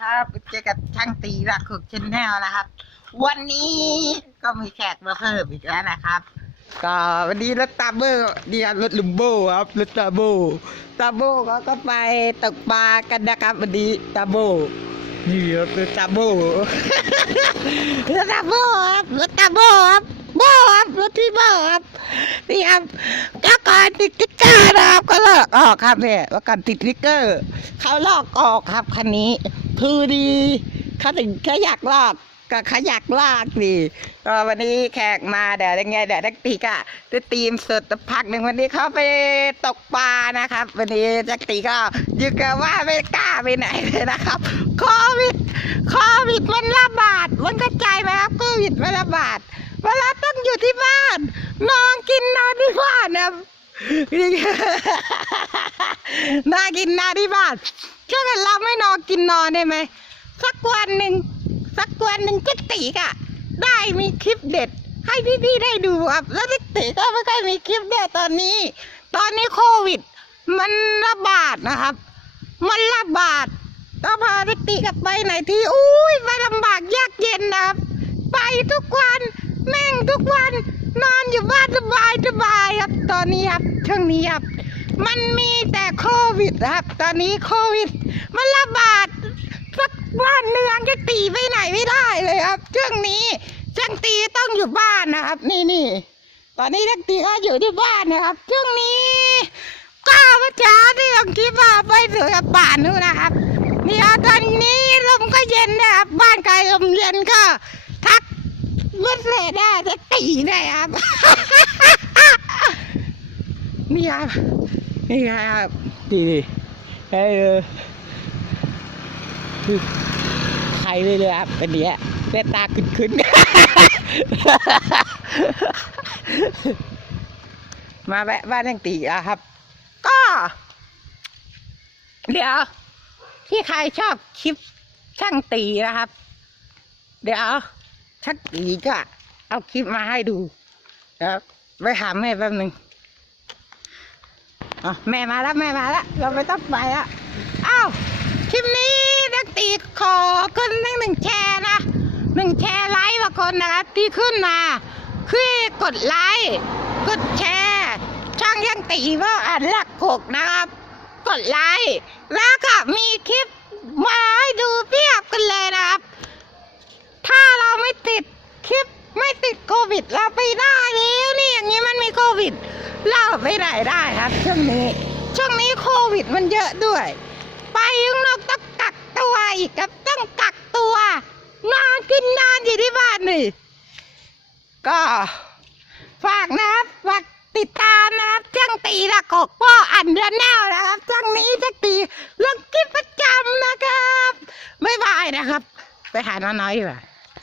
ครับเจอกับช่างตีรักขุกชแนลนะครับ วันนี้ก็มีแขกมาเพิ่มอีกแล้วนะครับก็วันนี้รถตาเบอร์นี่ครับรถลุมโบครับรถตาโบตาโบเขาก็ไปตกปลากันนะครับวันนี้ตาโบนี่รถตาโบรถตาโบครับรถตาโบครับโบครับรถที่โบครับนี่ครับก็ก่อนติดติ๊กเกอร์นะครับก็ลอกออกครับเนี่ยว่าก่อนติดติ๊กเกอร์เขาลอกออกครับคันนี้ คือดีเขาถึงเขาอยากลอกก็เขาอยากลากดีก็วันนี้แขกมาเดี๋ยวยังไงเดี๋ยวนักตีก็จะตีมสดพักหนึ่งวันนี้เขาไปตกปลานะครับ วันนี้จักตีก็ยึกกันว่าไม่กล้าไปไหนเลยนะครับโควิดโควิดมันระบาดมันกระจายไหมครับโควิดมันระบาดเวลาต้องอยู่ที่บ้านนอนกินนอนที่บ้านนะน่ากินนาที่บ้าน ถ้าเกิดเราไม่นอนกินนอนได้ไหมสักวันหนึ่งสักวันหนึ่งจิกติกอะได้มีคลิปเด็ด ให้พี่ๆได้ดูครับ แล้วจิกติก็ไม่ค่อยมีคลิปเด็ดตอนนี้ ตอนนี้โควิด มันระบาดนะครับ มันระบาดต้องพาจิกติกลับไปไหนที่อุ้ยไปลำบากยากเย็นนะครับ ไปทุกวันแม่งทุกวัน นอนอยู่บ้านสบายสบายครับ ตอนนี้ครับช่วงนี้ครับ มันมีแต่โควิดครับ ตอนนี้โควิด มันระบาดสักบ้านเนืองจะตีไปไหนไม่ได้เลยครับช่วงนี้ช่างตีต้องอยู่บ้านนะครับ นี่นี่ตอนนี้ช่างตีก็อยู่ที่บ้านนะครับช่วงนี้ก็เมื่อเช้าที่ผมคิดว่าไปสู่กับป่านนู้นนะครับนี่ตอนนี้ลมก็เย็นนะครับ บ้านใครลมเย็นก็ ทักเมื่อเสร็จได้จะตีได้ครับ นี่ครับ นี่ครับดีดีเออใครเลยเลยครับเป็นเนี้ยเล่นตาขึ้นขึ้นมาแวะบ้านยังตีอะครับ ก็ เดี๋ยว ที่ใครชอบคลิปช่างตีนะครับ เดี๋ยวช่างตีก็เอาคลิปมาให้ดูครับไปหาแม่แป๊บหนึ่ง อ๋อแม่มาแล้วแม่มาแล้วเราไม่ต้องไปอะอ้าวคลิปนี้นักตีขอขึ้นหนึ่งหนึ่งแชร์นะหนึ่งแชร์ไลค์บางคนนะครับที่ขึ้นมาคือกดไลค์กดแชร์ช่างยังตีว่าอ่านหลักหกนะครับ กดไลค์แล้วก็มีคลิปมาให้ดูเพียบกันเลยนะครับ ถ้าเราไม่ติดคลิปไม่ติดโควิดเราไปได้แล้วนี่อย่างนี้มันมีโควิด เราไปไหนได้ครับ ช่วงนี้ ช่วงนี้โควิดมันเยอะด้วย ไปข้างนอกต้องกักตัวอีกครับต้องกักตัวนอนกินนอนอยู่ที่บ้านนี่ ก็ฝากนะครับฝากติดตามนะครับช่างตีละกกป้ออันเดือนแนวนะครับช่างนี้ช่างตีลงคลิปประจำนะครับบ๊ายบายนะครับ ไปหาน้าน้อยดีกว่า